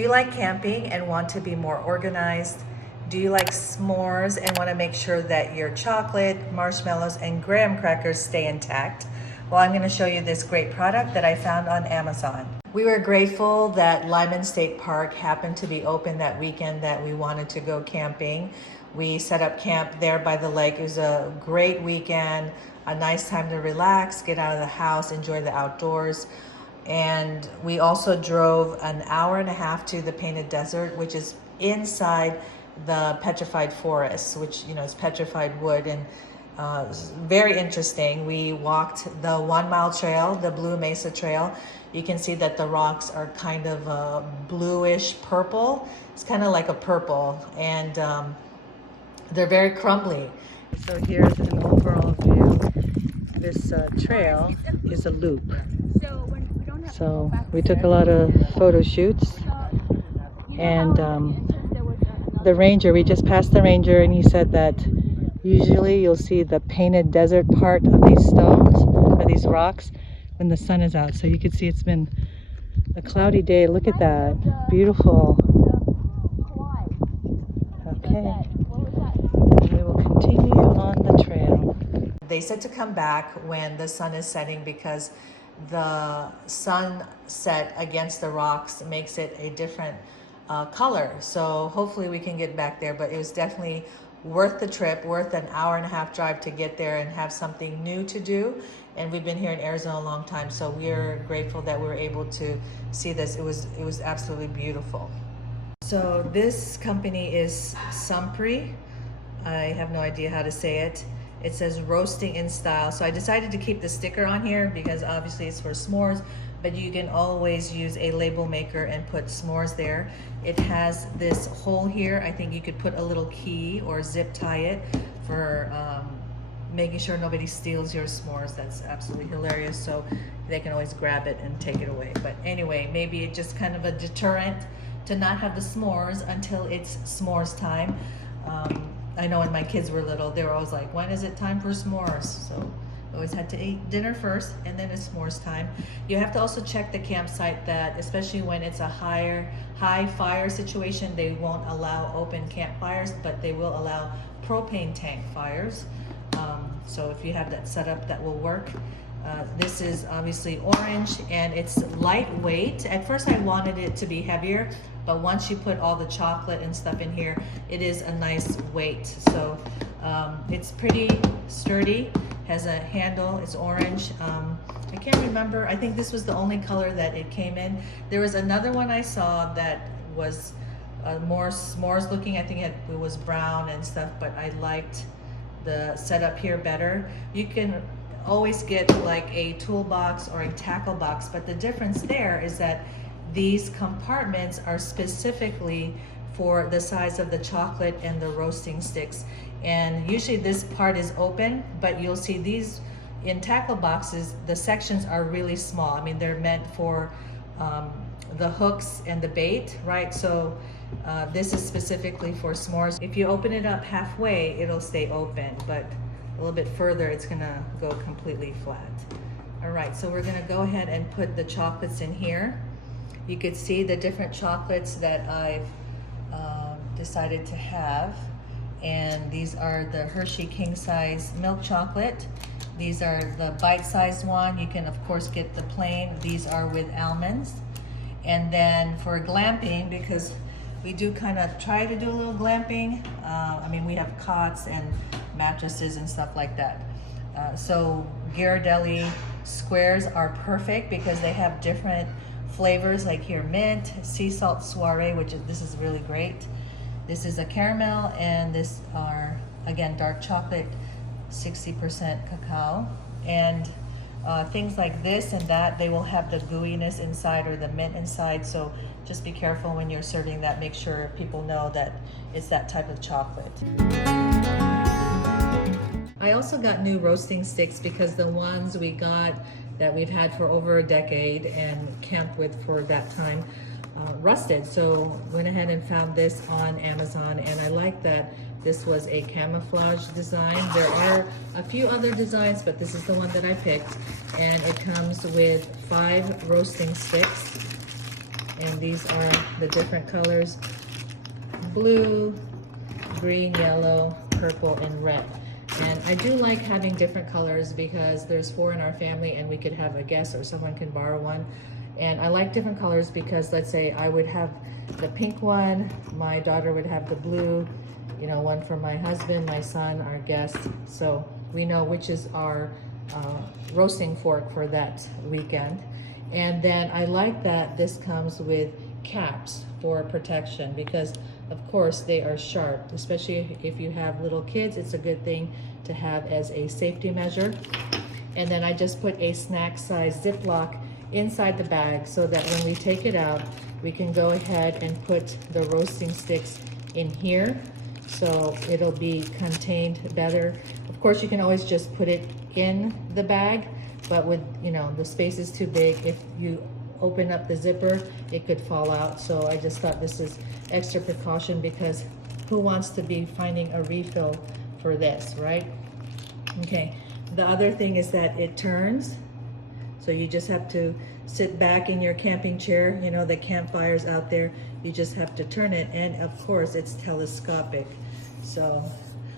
you like camping and want to be more organized? Do you like s'mores and want to make sure that your chocolate, marshmallows, and graham crackers stay intact? Well, I'm going to show you this great product that I found on Amazon. We were grateful that Lyman State Park happened to be open that weekend that we wanted to go camping. We set up camp there by the lake. It was a great weekend, a nice time to relax, get out of the house, enjoy the outdoors. And we also drove an hour and a half to the Painted Desert, which is inside the petrified forest, which is petrified wood, and very interesting. We walked the 1 mile trail, the Blue Mesa Trail. You can see that the rocks are kind of bluish purple. It's kind of like a purple, and they're very crumbly. So here's an overall view. This trail is a loop. So we took a lot of photo shoots, and the ranger, we just passed the ranger, and he said that usually you'll see the Painted Desert part of these stones or these rocks when the sun is out. So you can see it's been a cloudy day. Look at that. Beautiful. Okay. And we will continue on the trail. They said to come back when the sun is setting because the sunset against the rocks makes it a different color. So hopefully we can get back there, but it was definitely worth the trip, worth an hour and a half drive to get there and have something new to do. And we've been here in Arizona a long time, so we're grateful that we were able to see this. It was absolutely beautiful. So this company is Sumpri. I have no idea how to say it. It says roasting in style. So I decided to keep the sticker on here because obviously it's for s'mores, but you can always use a label maker and put s'mores there. It has this hole here. I think you could put a little key or zip tie it for making sure nobody steals your s'mores. That's absolutely hilarious. So they can always grab it and take it away. But anyway, maybe it's just kind of a deterrent to not have the s'mores until it's s'mores time. I know when my kids were little, they were always like, when is it time for s'mores? So we always had to eat dinner first and then it's s'mores time. You have to also check the campsite that, especially when it's a high fire situation, they won't allow open campfires, but they will allow propane tank fires. So if you have that set up, that will work. This is obviously orange and it's lightweight. At first I wanted it to be heavier, but once you put all the chocolate and stuff in here, it is a nice weight. So it's pretty sturdy, has a handle, it's orange. I can't remember, I think this was the only color that it came in. There was another one I saw that was more s'mores looking. I think it was brown and stuff, but I liked the setup here better. You can always get like a toolbox or a tackle box, but the difference there is that these compartments are specifically for the size of the chocolate and the roasting sticks. And usually this part is open, but you'll see these in tackle boxes, the sections are really small. I mean, they're meant for the hooks and the bait, right? So this is specifically for s'mores. If you open it up halfway, it'll stay open, but a little bit further, it's gonna go completely flat. All right, so we're gonna go ahead and put the chocolates in here. You could see the different chocolates that I've decided to have. And these are the Hershey King Size Milk Chocolate. These are the bite-sized one. You can of course get the plain. These are with almonds. And then for glamping, because we do kind of try to do a little glamping. I mean, we have cots and mattresses and stuff like that. So Ghirardelli squares are perfect because they have different flavors, like here mint, sea salt soiree, this is really great. This is a caramel, and this are again dark chocolate, 60% cacao. And things like this and that, they will have the gooiness inside or the mint inside. So just be careful when you're serving that. Make sure people know that it's that type of chocolate. I also got new roasting sticks because the ones we got that we've had for over a decade and camped with for that time rusted. So went ahead and found this on Amazon, and I like that this was a camouflage design. There are a few other designs, but this is the one that I picked, and it comes with 5 roasting sticks. And these are the different colors: blue, green, yellow, purple, and red. And I do like having different colors because there's 4 in our family and we could have a guest or someone can borrow one. And I like different colors because, let's say I would have the pink one, my daughter would have the blue, you know, one for my husband, my son, our guest. So we know which is our roasting fork for that weekend. And then I like that this comes with caps for protection because of course they are sharp, especially if you have little kids. It's a good thing to have as a safety measure. And then I just put a snack size Ziploc inside the bag so that when we take it out, we can go ahead and put the roasting sticks in here, so it'll be contained better. Of course, you can always just put it in the bag, but with, you know, the space is too big. If you open up the zipper, it could fall out. So I just thought this is extra precaution because who wants to be finding a refill for this, right? Okay, the other thing is that it turns. So you just have to sit back in your camping chair, you know, the campfires out there, you just have to turn it, and of course it's telescopic. So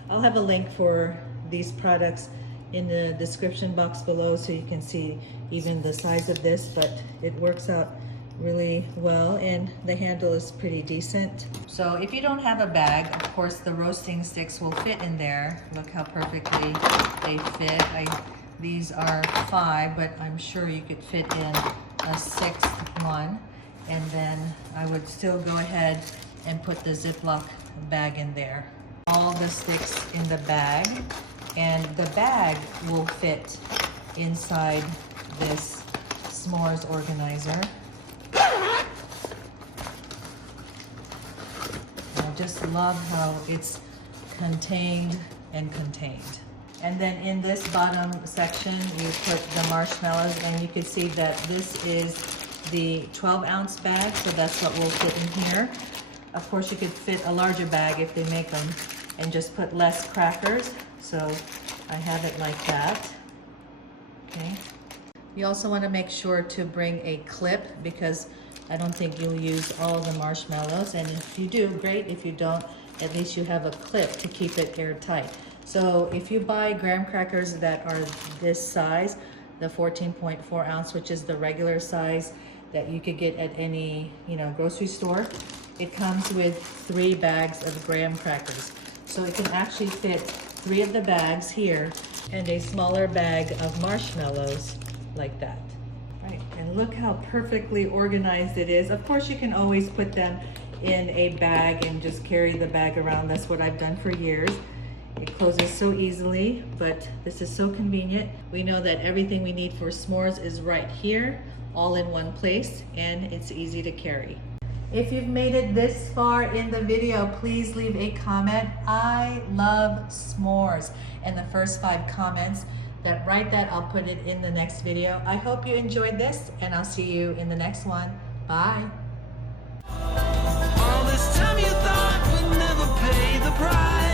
I'll have a link for these products in the description box below so you can see even the size of this, but it works out really well and the handle is pretty decent. So if you don't have a bag, of course the roasting sticks will fit in there. Look how perfectly they fit. These are 5, but I'm sure you could fit in a 6th one. And then I would still go ahead and put the Ziploc bag in there. All the sticks in the bag, and the bag will fit inside this s'mores organizer. I just love how it's contained and contained. And then in this bottom section, you put the marshmallows, and you can see that this is the 12-ounce bag, so that's what will fit in here. Of course, you could fit a larger bag if they make them and just put less crackers. So I have it like that. Okay. You also want to make sure to bring a clip because I don't think you'll use all the marshmallows. And if you do, great. If you don't, at least you have a clip to keep it airtight. So if you buy graham crackers that are this size, the 14.4 ounce, which is the regular size that you could get at any, you know, grocery store, it comes with 3 bags of graham crackers. So it can actually fit 3 of the bags here and a smaller bag of marshmallows like that. Right, and look how perfectly organized it is. Of course, you can always put them in a bag and just carry the bag around. That's what I've done for years. It closes so easily, but this is so convenient. We know that everything we need for s'mores is right here, all in one place, and it's easy to carry. If you've made it this far in the video, please leave a comment. I love s'mores. And the first 5 comments that write that, I'll put it in the next video. I hope you enjoyed this, and I'll see you in the next one. Bye. All this time you thought we'd never pay the price.